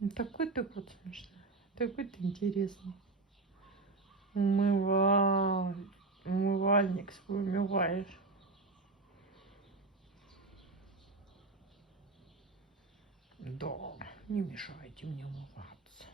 Ну, такой ты вот смешной. Такой ты интересный. Умывальник свой умываешь. Да, не мешайте мне умываться.